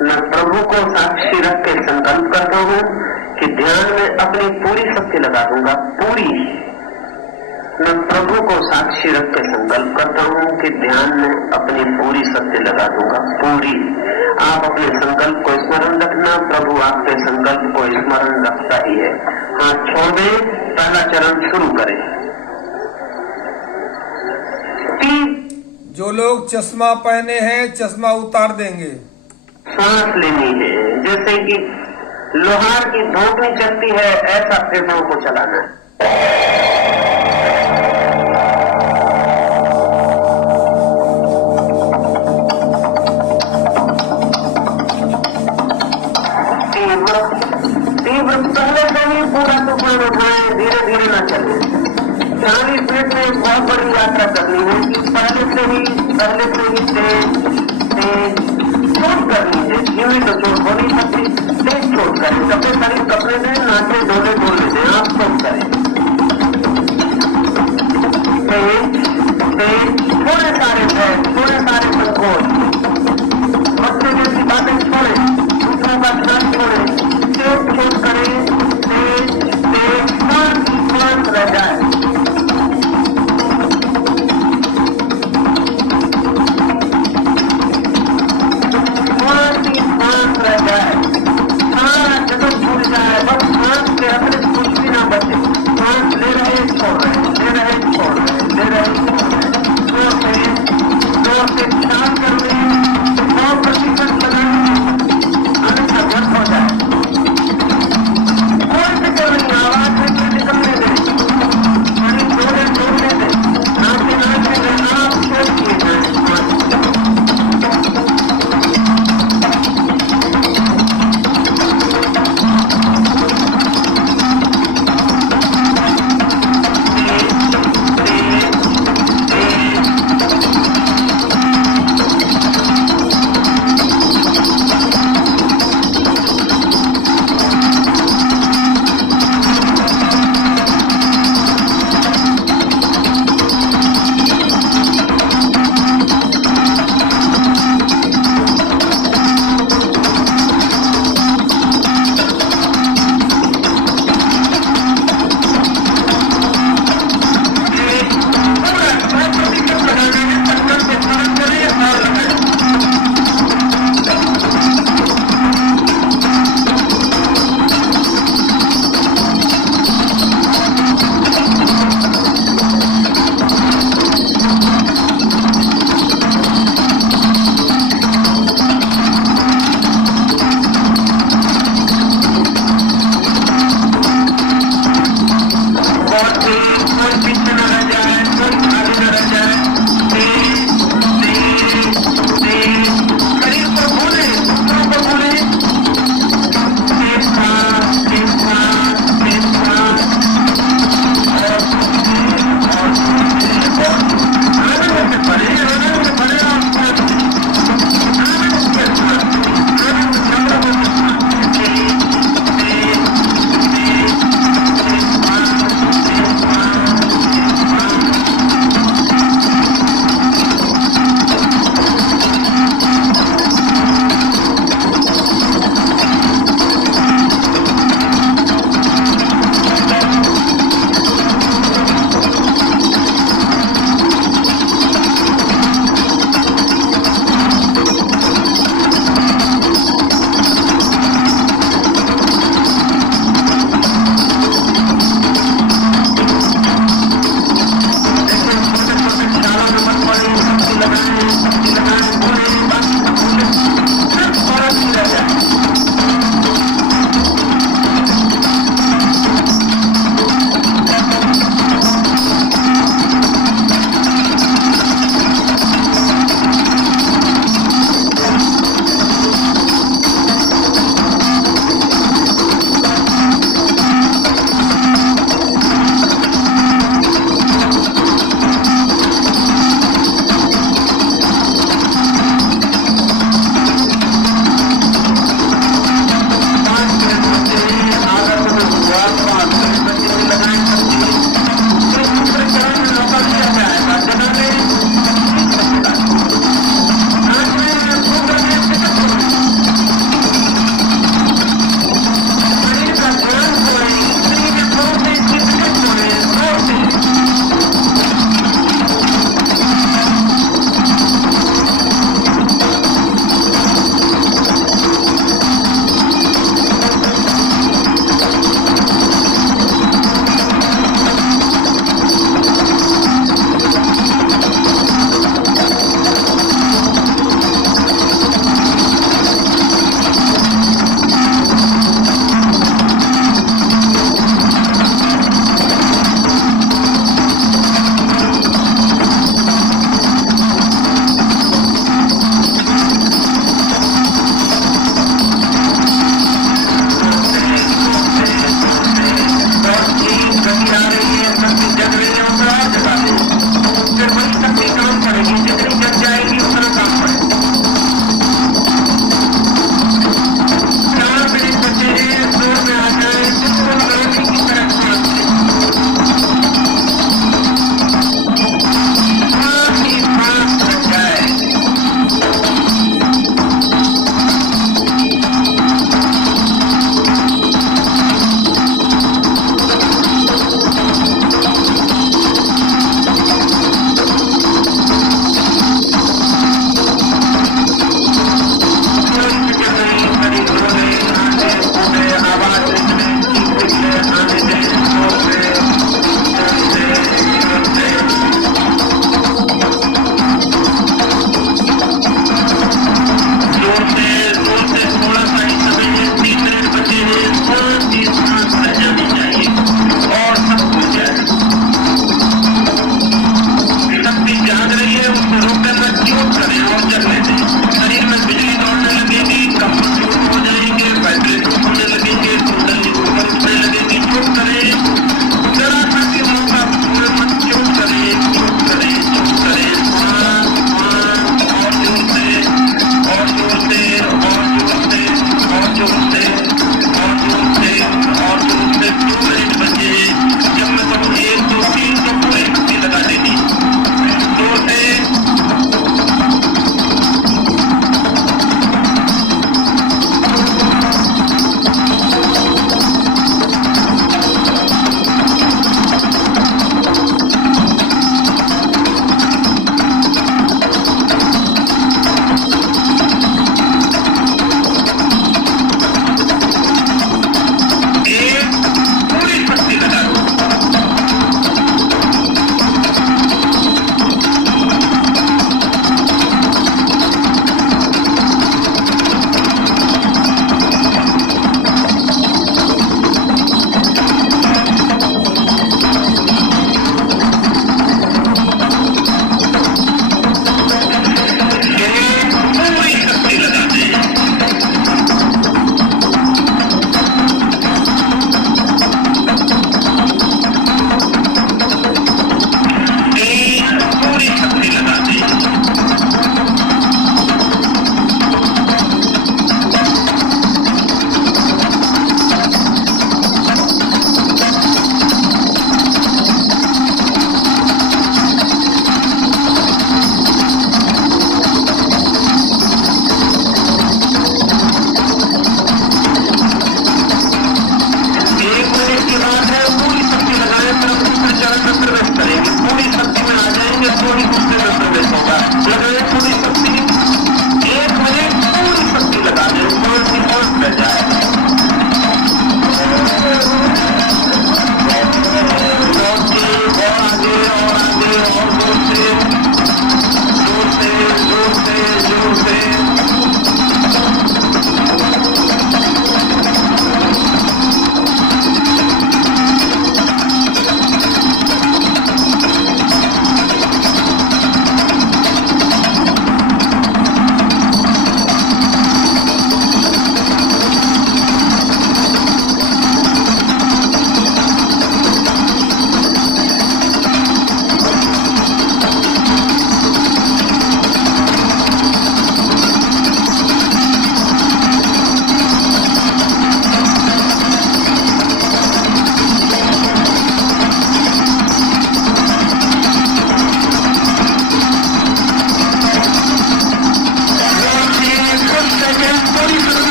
मैं प्रभु को साक्षी रख के संकल्प करता हूँ कि ध्यान में अपनी पूरी शक्ति लगा दूंगा, पूरी। मैं प्रभु को साक्षी रख के संकल्प करता हूँ कि ध्यान में अपनी पूरी शक्ति लगा दूंगा, पूरी। आप अपने संकल्प को स्मरण रखना, प्रभु आपके संकल्प को स्मरण रखता ही है। हाथ छोड़ दें, पहला चरण शुरू करें। जो लोग चश्मा पहने हैं चश्मा उतार देंगे। सांस लेनी है, जैसे कि लोहार की धोपनी चलती है, ऐसा फेफड़ों को चलाना है। तीव्र पहले से ही पूरा तूफान उठाए, धीरे धीरे न चले। 40 मिनट में एक बहुत बड़ी यात्रा करनी है कि पहले से ही तेज चोट करनी है। धीमे तो चोट हो नहीं सकती, तेज चोट करें। कपड़े शरीर कपड़े दें, नाचे डोले बोल दें, आप चोट करें। थोड़े सारे संकोच, बच्चे जैसी बातें छोड़े, दूसरों का ध्यान छोड़े, तेज चोट करें, तेज शांत रह जाए। शांत रह जाए, जगत भूल जाए, बस सांस के अपने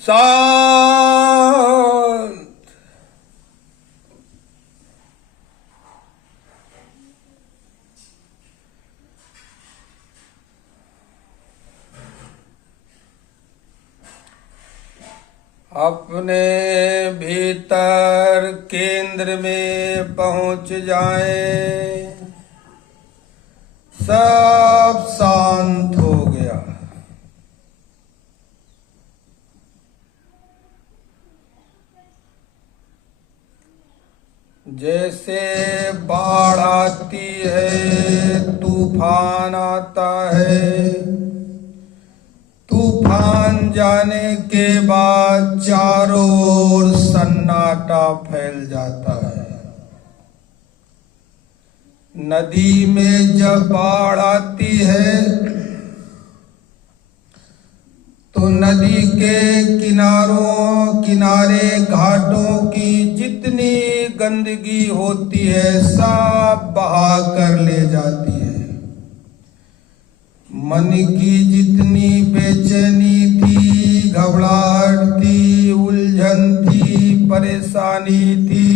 शांत। अपने भीतर केंद्र में पहुंच जाएं। सब शांत हो गया। जैसे बाढ़ आती है, तूफान आता है, तूफान जाने के बाद चारों ओर सन्नाटा फैल जाता है। नदी में जब बाढ़ आती है तो नदी के किनारे घाटों की जितनी गंदगी होती है सब बहा कर ले जाती है। मन की जितनी बेचैनी थी, घबराहट थी, उलझन थी, परेशानी थी,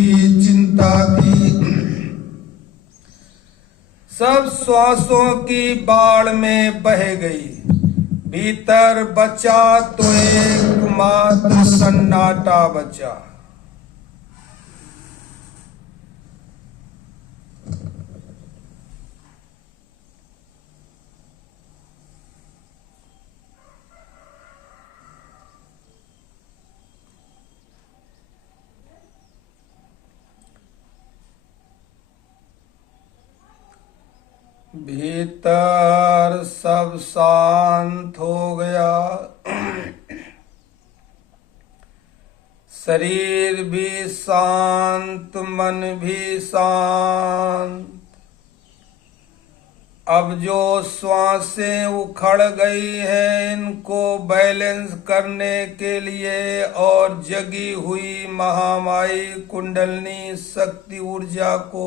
चिंता थी, सब श्वासों की बाढ़ में बह गई। भीतर बचा तो एकमात्र सन्नाटा बचा। भीतर भीतर सब शांत हो गया। शरीर भी शांत, मन भी शांत। अब जो श्वासें उखड़ गई हैं, इनको बैलेंस करने के लिए और जगी हुई महामाई कुंडलनी शक्ति ऊर्जा को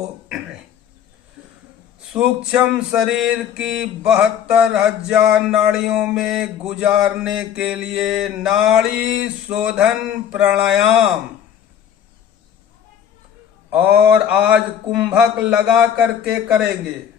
सूक्ष्म शरीर की 72,000 नाड़ियों में गुजारने के लिए नाड़ी शोधन प्राणायाम और आज कुंभक लगा करके करेंगे।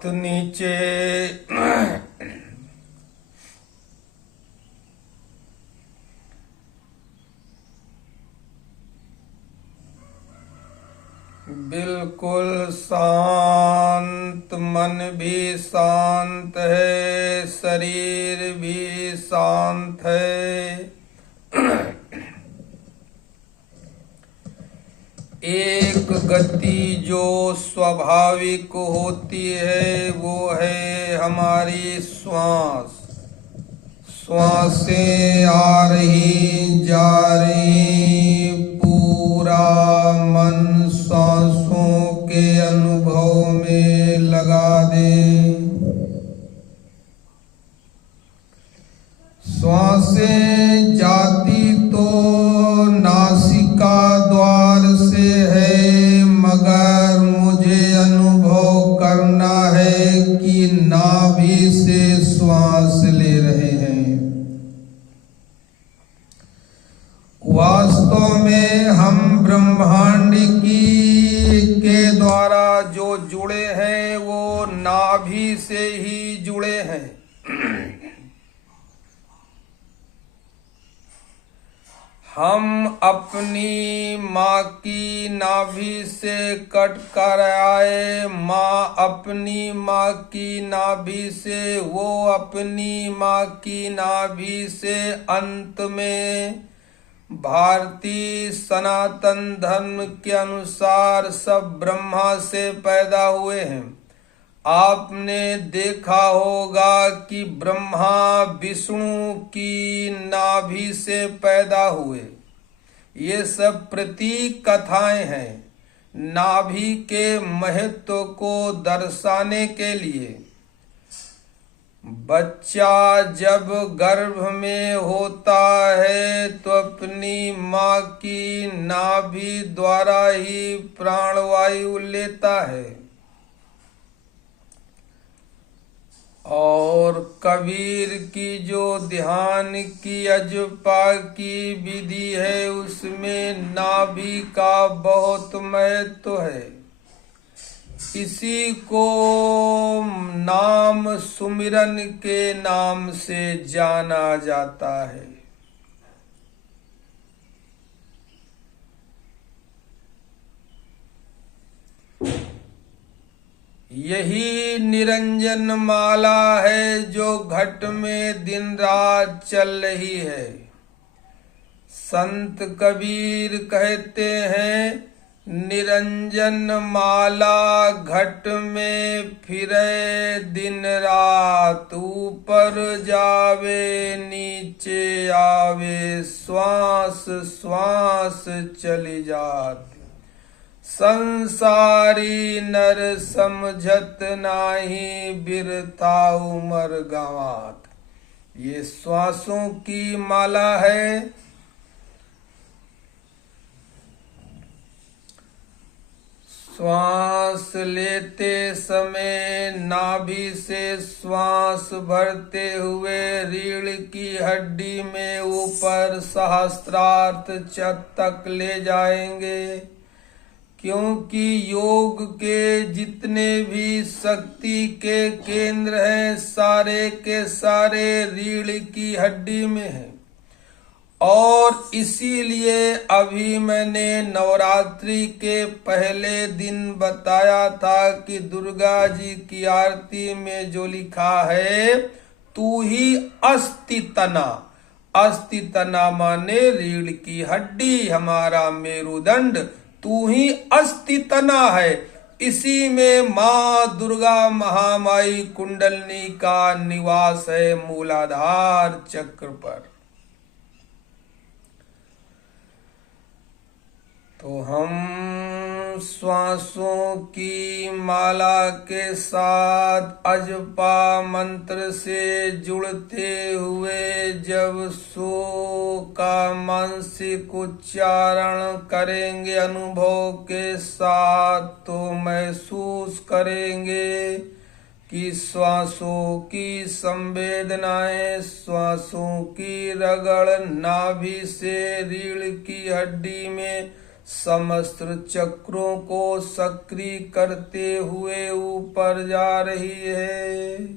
हाथ नीचे। बिल्कुल शांत, मन भी शांत है, शरीर भी शांत है। एक गति जो स्वाभाविक होती है वो है हमारी श्वास। श्वासें आ रही जा रही, पूरा मन सांसों के अनुभव में लगा दे। श्वासें जाती तो नासिका द्वार से है, मगर मुझे अनुभव करना है कि नाभि से श्वास ले रहे हैं। वास्तव में हम ब्रह्मांड के द्वारा जो जुड़े हैं वो नाभि से ही जुड़े हैं। हम अपनी माँ की नाभि से कट कर आए, माँ अपनी माँ की नाभि से, वो अपनी माँ की नाभि से, अंत में भारतीय सनातन धर्म के अनुसार सब ब्रह्मा से पैदा हुए हैं। आपने देखा होगा कि ब्रह्मा विष्णु की नाभि से पैदा हुए। ये सब प्रतीक कथाएं हैं नाभि के महत्व को दर्शाने के लिए। बच्चा जब गर्भ में होता है तो अपनी माँ की नाभि द्वारा ही प्राणवायु लेता है, और कबीर की जो ध्यान की अजपा की विधि है उसमें नाभि का बहुत महत्व है। इसी को नाम सुमिरन के नाम से जाना जाता है। यही निरंजन माला है जो घट में दिन रात चल रही है। संत कबीर कहते हैं, निरंजन माला घट में फिरे दिन रात, ऊपर जावे नीचे आवे, श्वास श्वास चली जात। संसारी नर समझत नाही, बिरथा उमर गंवात। ये श्वासों की माला है। श्वास लेते समय नाभि से श्वास भरते हुए रीढ़ की हड्डी में ऊपर सहस्त्रार्थ तक ले जाएंगे, क्योंकि योग के जितने भी शक्ति के केंद्र हैं सारे के सारे रीढ़ की हड्डी में हैं। और इसीलिए अभी मैंने नवरात्रि के पहले दिन बताया था कि दुर्गा जी की आरती में जो लिखा है, तू ही अस्ति तना। अस्ति तना माने रीढ़ की हड्डी, हमारा मेरुदंड, तू ही अस्ति तना है। इसी में माँ दुर्गा महामाई कुंडलनी का निवास है, मूलाधार चक्र पर। तो हम श्वासों की माला के साथ अजपा मंत्र से जुड़ते हुए जब सो का मानसिक उच्चारण करेंगे अनुभव के साथ, तो महसूस करेंगे कि श्वासों की संवेदनाएं, श्वासों की रगड़ नाभि से रीढ़ की हड्डी में समस्त चक्रों को सक्रिय करते हुए ऊपर जा रही है।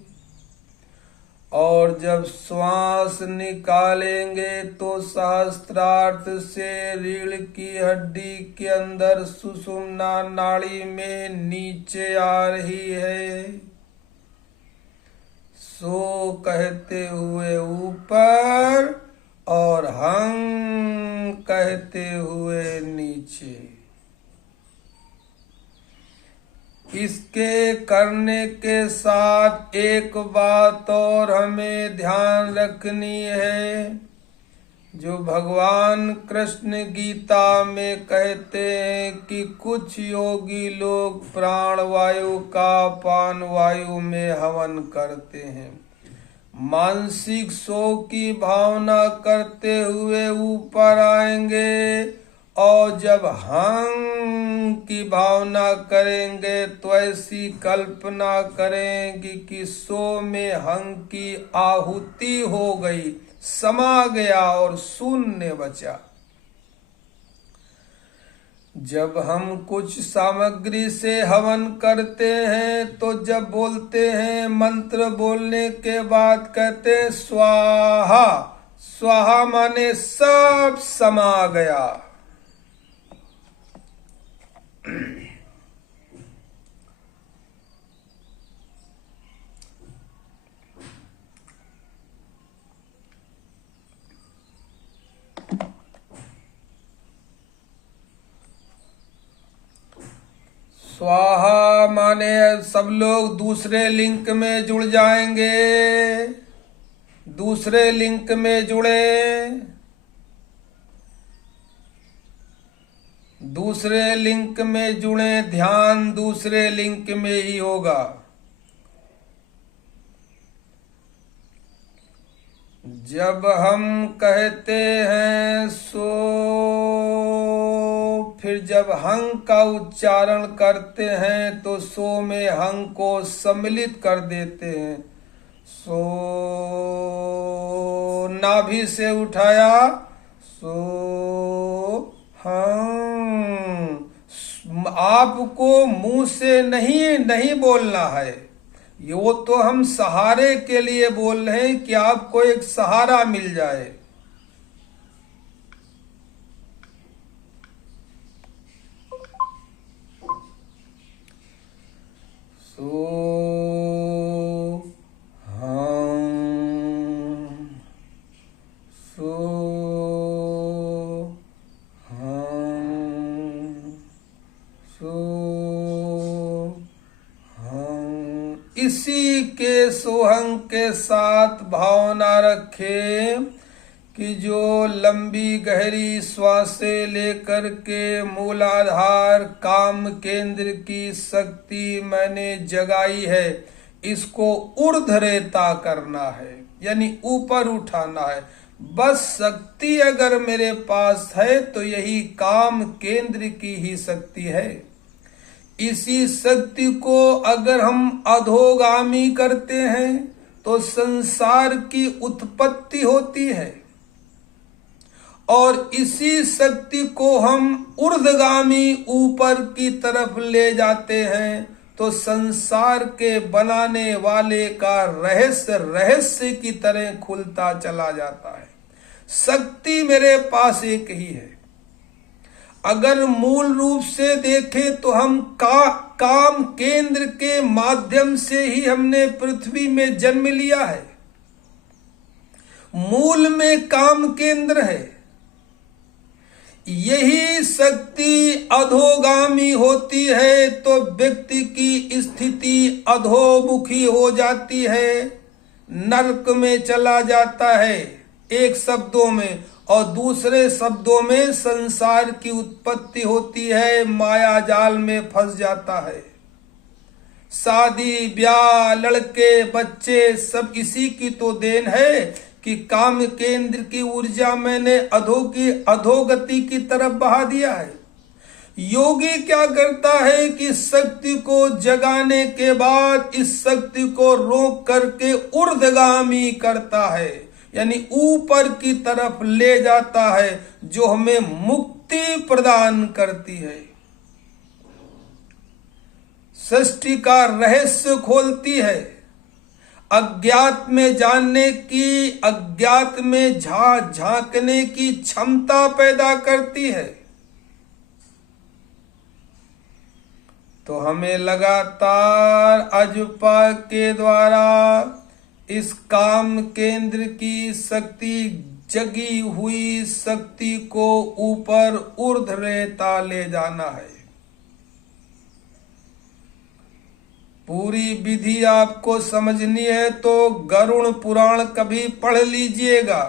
और जब श्वास निकालेंगे तो सहस्त्रार्थ से रीढ़ की हड्डी के अंदर सुषुम्ना नाड़ी में नीचे आ रही है। सो कहते हुए ऊपर और हं कहते हुए नीचे। इसके करने के साथ एक बात और हमें ध्यान रखनी है, जो भगवान कृष्ण गीता में कहते हैं कि कुछ योगी लोग प्राण वायु का पान वायु में हवन करते हैं। मानसिक शोक की भावना करते हुए ऊपर आएंगे और जब हं की भावना करेंगे तो ऐसी कल्पना करेंगे कि सो में हं की आहुति हो गई, समा गया और शून्य बचा। जब हम कुछ सामग्री से हवन करते हैं तो जब बोलते हैं, मंत्र बोलने के बाद कहते हैं स्वाहा। स्वाहा माने सब समा गया। स्वाहा माने सब लोग दूसरे लिंक में जुड़ जाएंगे। दूसरे लिंक में जुड़े, दूसरे लिंक में जुड़े, ध्यान दूसरे लिंक में ही होगा। जब हम कहते हैं सो, फिर जब हं का उच्चारण करते हैं तो सो में हं को सम्मिलित कर देते हैं। सो नाभि से उठाया, सो हं। आपको मुंह से नहीं बोलना है, वो तो हम सहारे के लिए बोल रहे हैं कि आपको एक सहारा मिल जाए। सो हं, सो हं, सो हं। इसी के सोहं के साथ भावना रखें कि जो लंबी गहरी श्वासें लेकर के मूलाधार काम केंद्र की शक्ति मैंने जगाई है, इसको ऊर्ध्वरेता करना है, यानी ऊपर उठाना है। बस शक्ति अगर मेरे पास है तो यही काम केंद्र की ही शक्ति है। इसी शक्ति को अगर हम अधोगामी करते हैं तो संसार की उत्पत्ति होती है, और इसी शक्ति को हम ऊर्ध्वगामी ऊपर की तरफ ले जाते हैं तो संसार के बनाने वाले का रहस्य की तरह खुलता चला जाता है। शक्ति मेरे पास एक ही है। अगर मूल रूप से देखें तो हम काम केंद्र के माध्यम से ही हमने पृथ्वी में जन्म लिया है। मूल में काम केंद्र है। यही शक्ति अधोगामी होती है तो व्यक्ति की स्थिति अधोमुखी हो जाती है, नरक में चला जाता है एक शब्दों में, और दूसरे शब्दों में संसार की उत्पत्ति होती है, माया जाल में फंस जाता है। शादी ब्याह, लड़के बच्चे सब इसी की तो देन है कि काम केंद्र की ऊर्जा मैंने अधोगति की तरफ बहा दिया है। योगी क्या करता है कि शक्ति को जगाने के बाद इस शक्ति को रोक करके ऊर्ध्वगामी करता है, यानी ऊपर की तरफ ले जाता है, जो हमें मुक्ति मुक्ति प्रदान करती है, सृष्टि का रहस्य खोलती है, अज्ञात में जानने की, अज्ञात में झांकने की क्षमता पैदा करती है। तो हमें लगातार अजपा के द्वारा इस काम केंद्र की शक्ति, जगी हुई शक्ति को ऊपर ऊर्ध्वरेता ले जाना है। पूरी विधि आपको समझनी है तो गरुड़ पुराण कभी पढ़ लीजिएगा।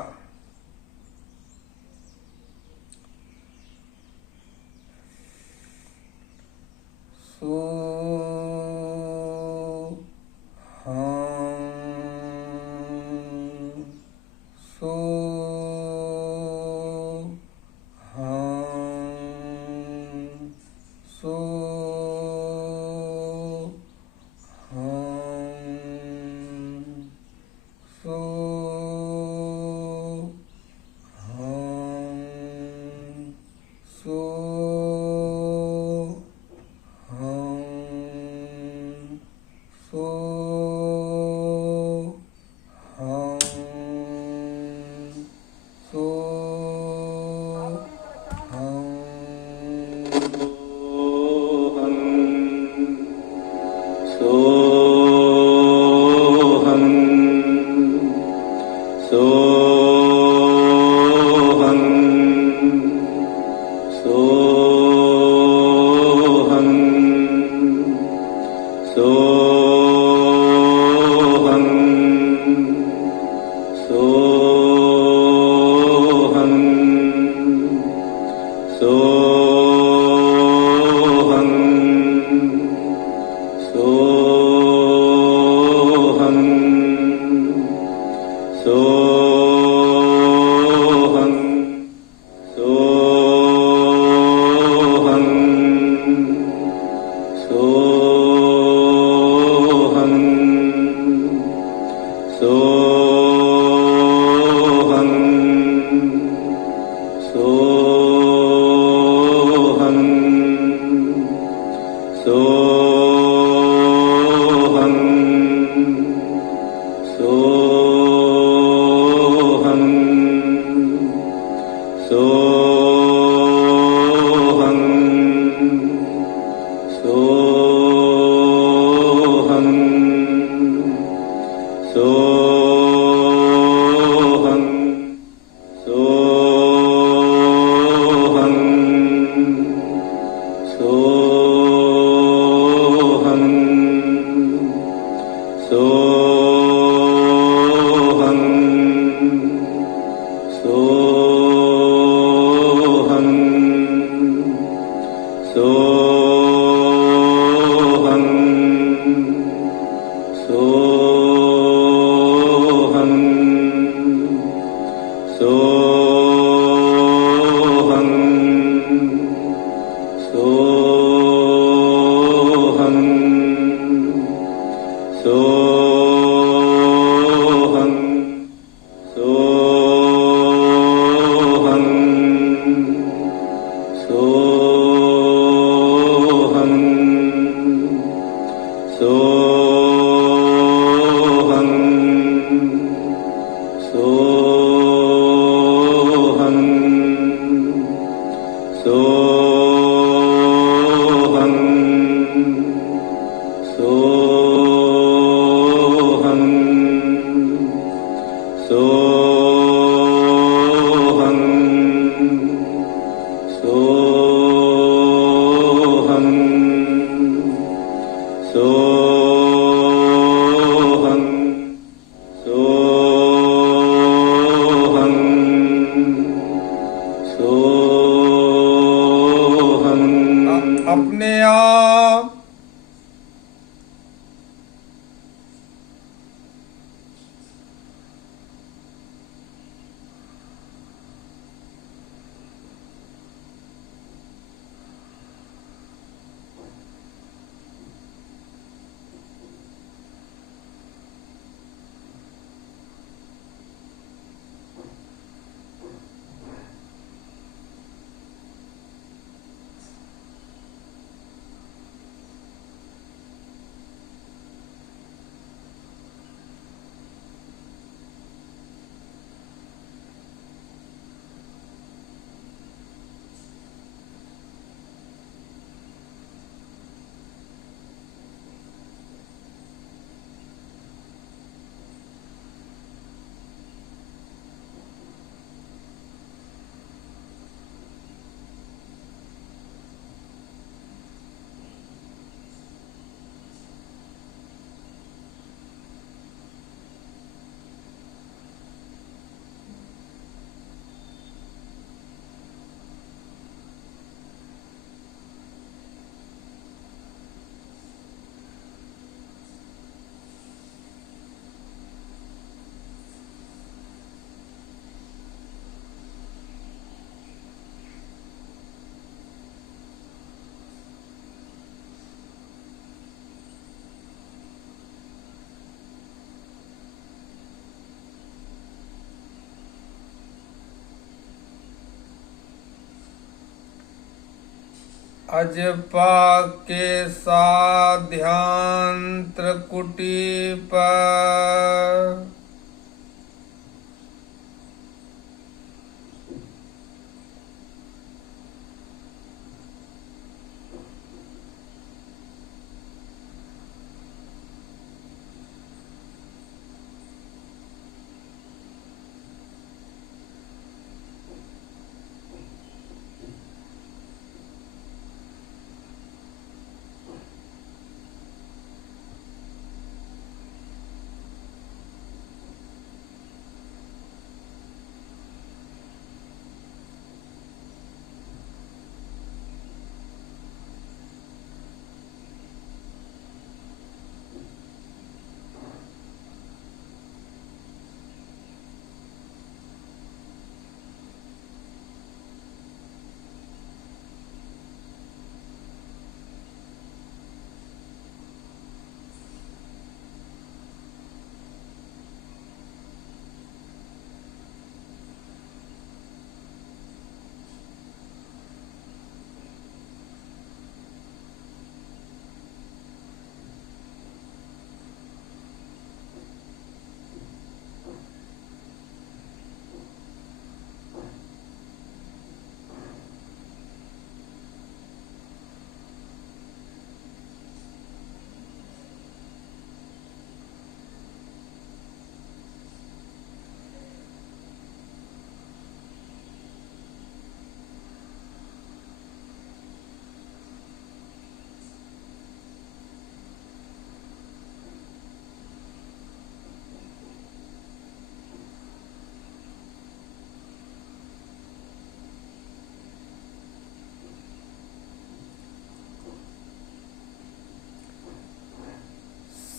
अजपा के साथ ध्यान त्रिकुटी पर।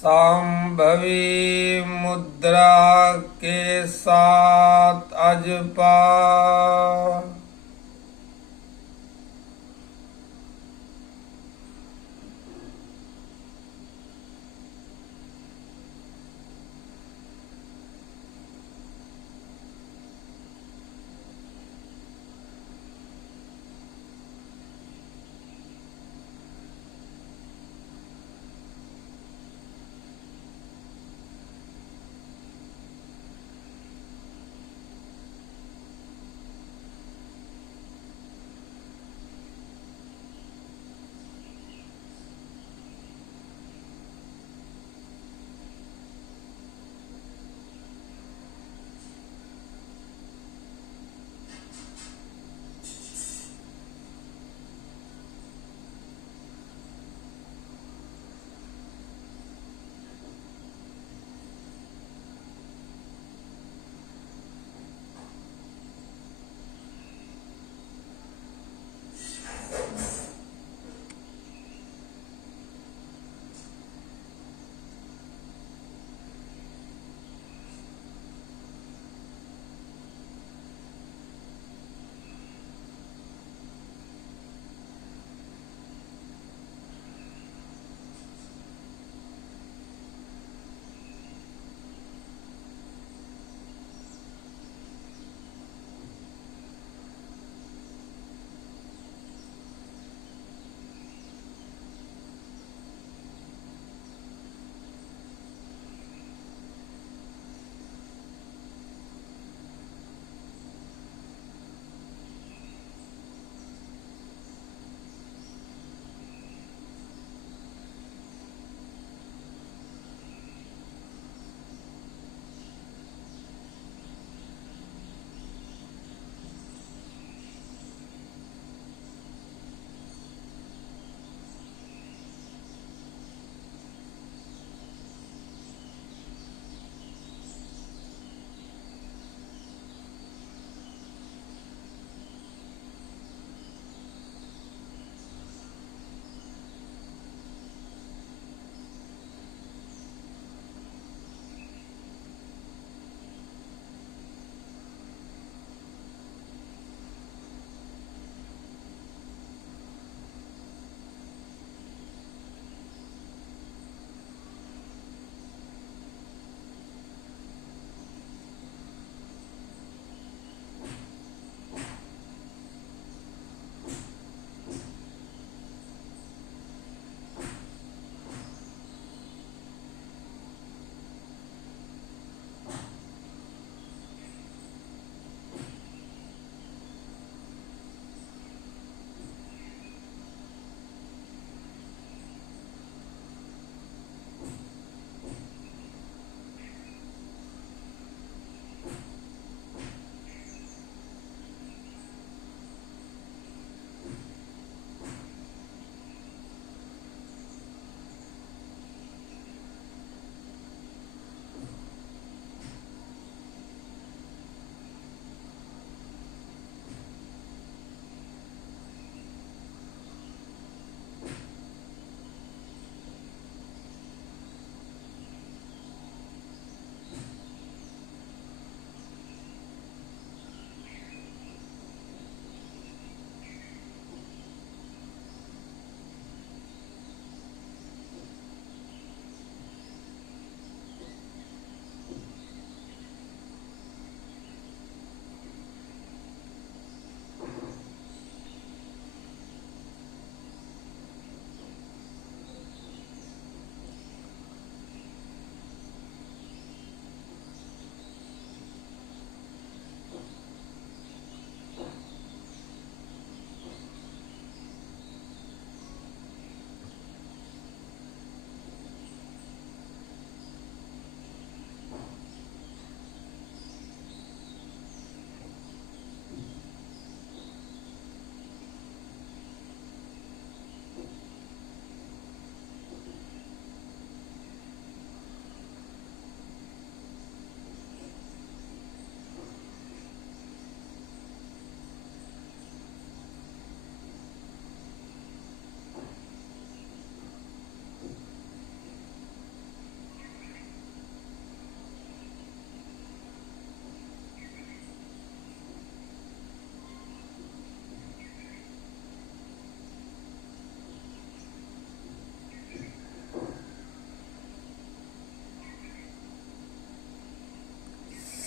संभवी मुद्रा के साथ अजपा।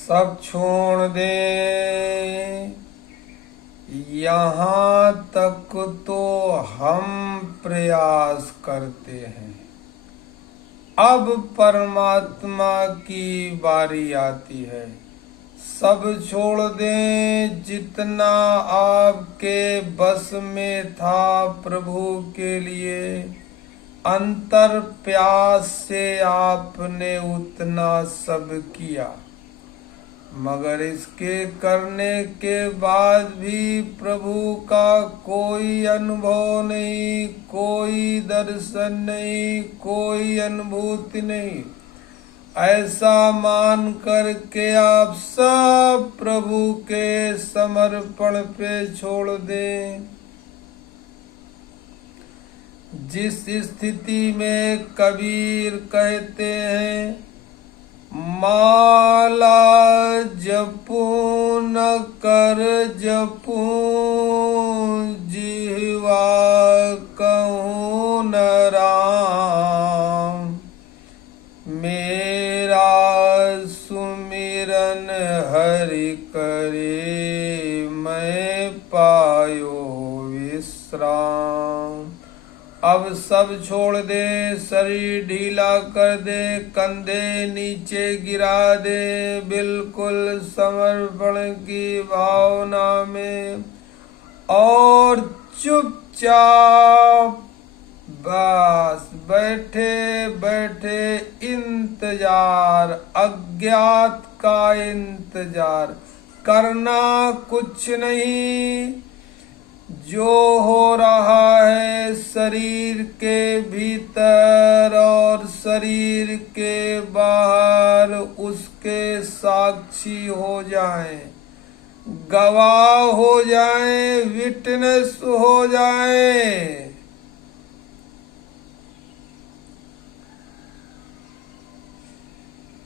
सब छोड़ दे। यहाँ तक तो हम प्रयास करते हैं, अब परमात्मा की बारी आती है। सब छोड़ दें, जितना आपके बस में था प्रभु के लिए, अंतर प्यास से आपने उतना सब किया, मगर इसके करने के बाद भी प्रभु का कोई अनुभव नहीं, कोई दर्शन नहीं, कोई अनुभूति नहीं। ऐसा मान करके आप सब प्रभु के समर्पण पे छोड़ दें। जिस स्थिति में कबीर कहते हैं, माला जपू न कर जपू, जिह्वा कहूँ न राम, मेरा सुमिरन हरि करे, मैं पायो विश्राम। अब सब छोड़ दे, शरीर ढीला कर दे, कंधे नीचे गिरा दे, बिल्कुल समर्पण की भावना में, और चुपचाप बस बैठे बैठे इंतजार, अज्ञात का इंतजार, करना कुछ नहीं। जो हो रहा है शरीर के भीतर और शरीर के बाहर, उसके साक्षी हो जाएं, गवाह हो जाएं, विटनेस हो जाएं।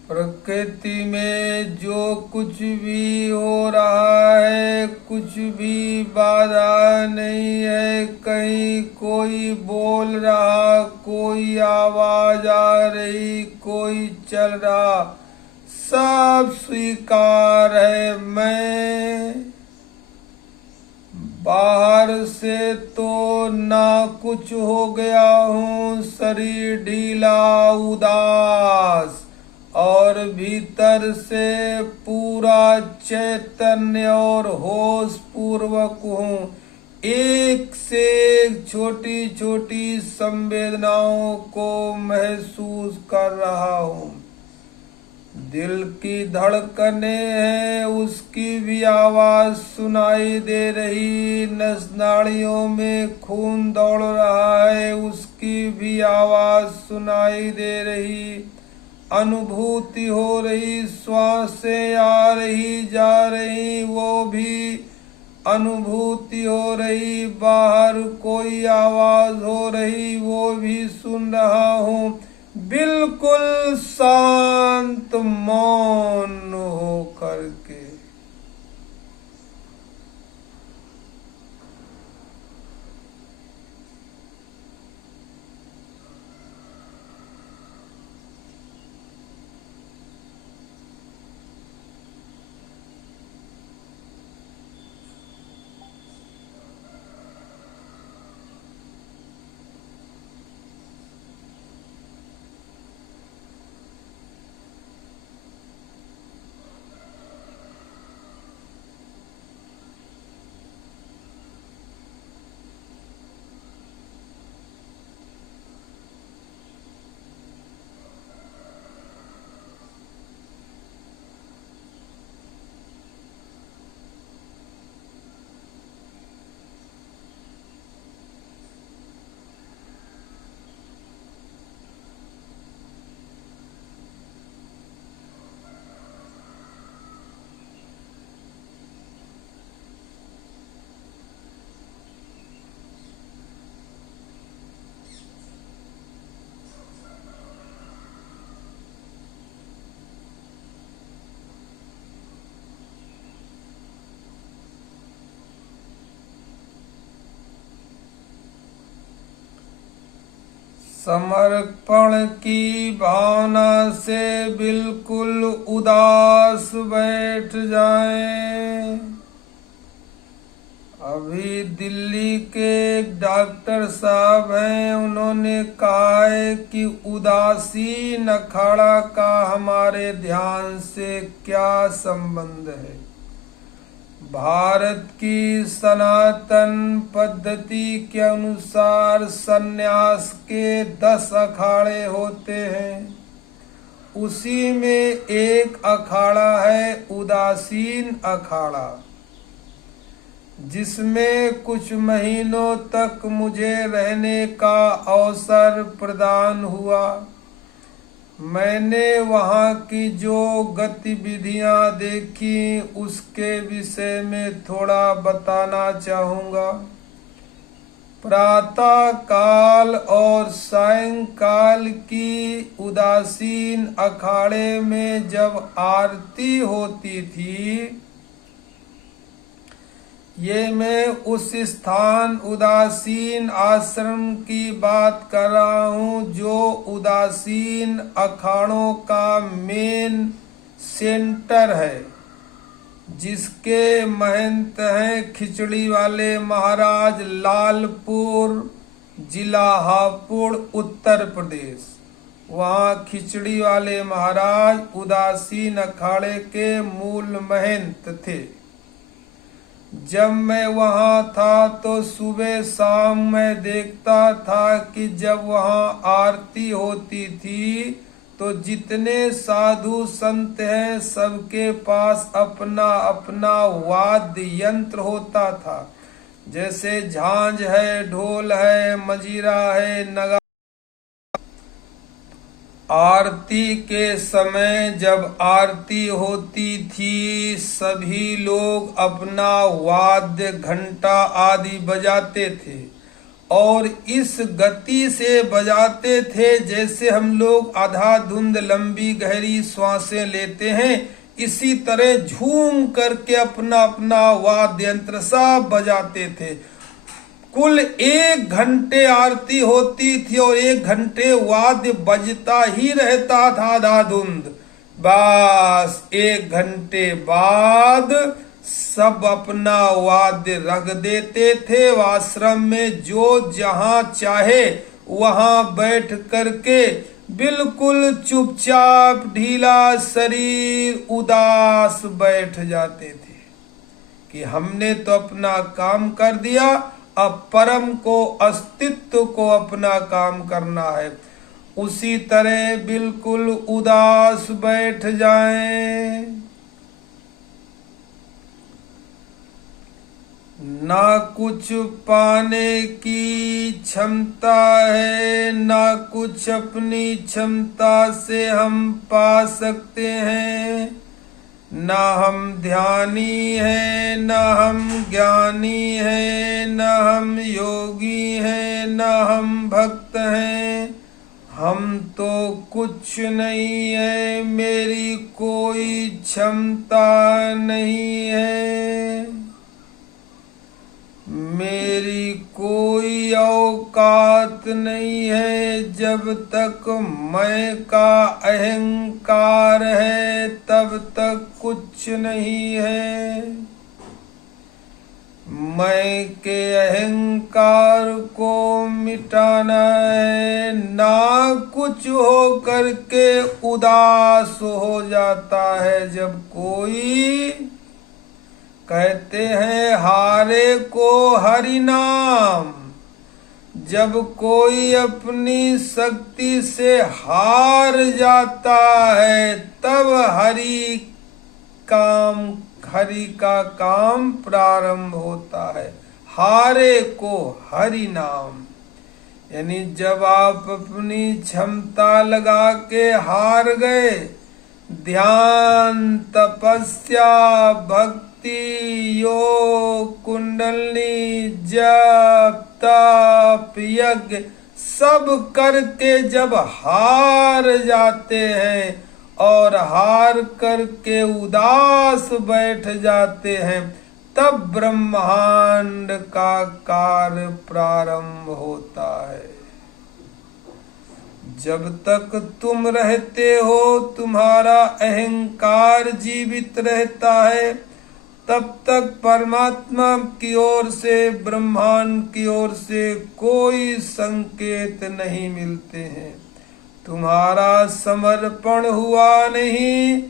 प्रकृति में जो कुछ भी हो रहा है, कुछ भी बाधा नहीं है। कहीं कोई बोल रहा, कोई आवाज आ रही, कोई चल रहा, सब स्वीकार है। मैं बाहर से तो ना कुछ हो गया हूँ, शरीर ढीला उदास, और भीतर से पूरा चैतन्य और होश पूर्वक हूँ। एक से एक छोटी छोटी संवेदनाओं को महसूस कर रहा हूँ। दिल की धड़कने हैं, उसकी भी आवाज सुनाई दे रही। नस नाड़ियों में खून दौड़ रहा है, उसकी भी आवाज सुनाई दे रही। अनुभूति हो रही, श्वासें आ रही जा रही, वो भी अनुभूति हो रही। बाहर कोई आवाज हो रही, वो भी सुन रहा हूँ। बिल्कुल शांत मौन हो करके। समर्पण की भावना से बिल्कुल उदास बैठ जाएं। अभी दिल्ली के एक डॉक्टर साहब हैं, उन्होंने कहा है कि उदासीन अखाड़ा का हमारे ध्यान से क्या संबंध है। भारत की सनातन पद्धति के अनुसार सन्यास के 10 अखाड़े होते हैं। उसी में एक अखाड़ा है उदासीन अखाड़ा, जिसमें कुछ महीनों तक मुझे रहने का अवसर प्रदान हुआ। मैंने वहाँ की जो गतिविधियाँ देखी उसके विषय में थोड़ा बताना चाहूँगा। प्रातः काल और सायंकाल की उदासीन अखाड़े में जब आरती होती थी, ये मैं उस स्थान उदासीन आश्रम की बात कर रहा हूँ जो उदासीन अखाड़ों का मेन सेंटर है, जिसके महंत हैं खिचड़ी वाले महाराज, लालपुर, जिला हापुड़, उत्तर प्रदेश। वहाँ खिचड़ी वाले महाराज उदासीन अखाड़े के मूल महंत थे। जब मैं वहाँ था तो सुबह शाम मैं देखता था कि जब वहाँ आरती होती थी तो जितने साधु संत हैं सबके पास अपना अपना वाद्य यंत्र होता था, जैसे झांझ है, ढोल है, मजीरा है, नगा। आरती के समय जब आरती होती थी सभी लोग अपना वाद्य घंटा आदि बजाते थे और इस गति से बजाते थे जैसे हम लोग आधा धुंध लंबी गहरी श्वासें लेते हैं, इसी तरह झूम करके अपना अपना वाद्य यंत्र सब बजाते थे। कुल 1 घंटे आरती होती थी और 1 घंटे वाद्य बजता ही रहता था आधा धुंध। बस 1 घंटे बाद सब अपना वाद्य रख देते थे। आश्रम में जो जहां चाहे वहां बैठ करके बिल्कुल चुपचाप ढीला शरीर उदास बैठ जाते थे कि हमने तो अपना काम कर दिया, अब परम को, अस्तित्व को अपना काम करना है। उसी तरह बिल्कुल उदास बैठ जाएं। ना कुछ पाने की क्षमता है, ना कुछ अपनी क्षमता से हम पा सकते हैं। न हम ध्यानी हैं, न हम ज्ञानी हैं, न हम योगी हैं, न हम भक्त हैं। हम तो कुछ नहीं है, मेरी कोई क्षमता नहीं है, मेरी कोई औकात नहीं है। जब तक मैं का अहंकार है तब तक कुछ नहीं है। मैं के अहंकार को मिटाना है। ना कुछ हो करके उदास हो जाता है जब कोई, कहते हैं हारे को हरि नाम। जब कोई अपनी शक्ति से हार जाता है तब हरि का काम प्रारंभ होता है। हारे को हरि नाम, यानी जब आप अपनी क्षमता लगा के हार गए, ध्यान, तपस्या, भक्ति, योग, कुंडलनी, जप, तप, यज्ञ सब करके जब हार जाते हैं और हार करके उदास बैठ जाते हैं, तब ब्रह्मांड का कार्य प्रारंभ होता है। जब तक तुम रहते हो तुम्हारा अहंकार जीवित रहता है, तब तक परमात्मा की ओर से, ब्रह्मांड की ओर से कोई संकेत नहीं मिलते हैं। तुम्हारा समर्पण हुआ नहीं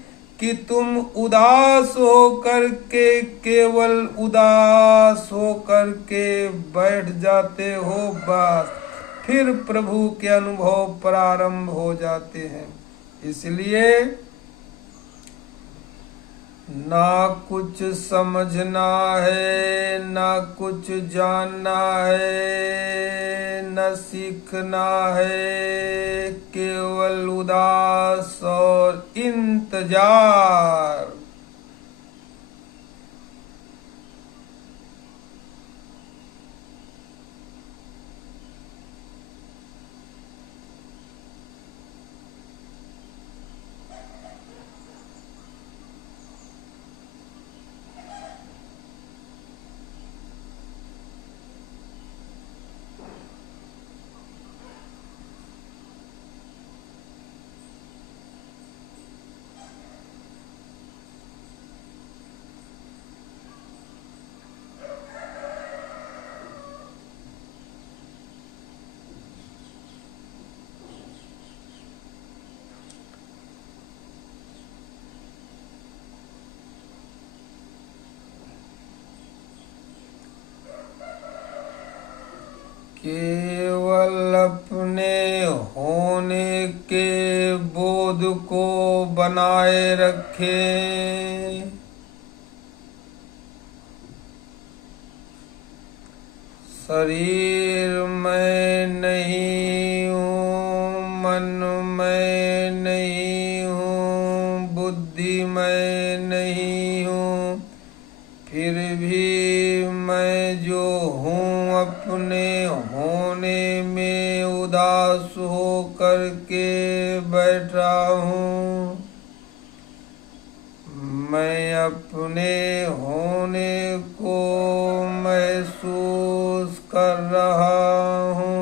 कि तुम उदास होकर के, केवल उदास होकर के बैठ जाते हो, बस फिर प्रभु के अनुभव प्रारंभ हो जाते हैं। इसलिए ना कुछ समझना है, ना कुछ जानना है, न सीखना है, केवल उदास और इंतजार। केवल अपने होने के बोध को बनाए रखें। शरीर में नहीं हूँ, मन में नहीं हूँ, बुद्धि में नहीं हूँ, फिर भी मैं जो हूँ अपने होने में उदास हो करके बैठा हूँ। मैं अपने होने को महसूस कर रहा हूँ।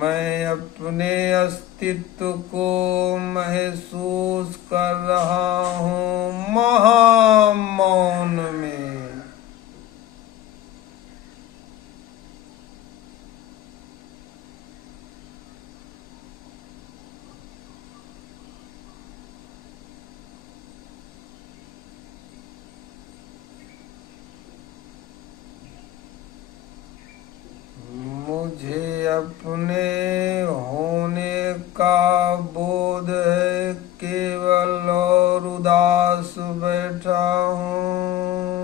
मैं अपने अस्तित्व को महसूस कर रहा हूँ महामौन में। मुझे अपने होने का बोध है, केवल और उदास बैठा हूँ।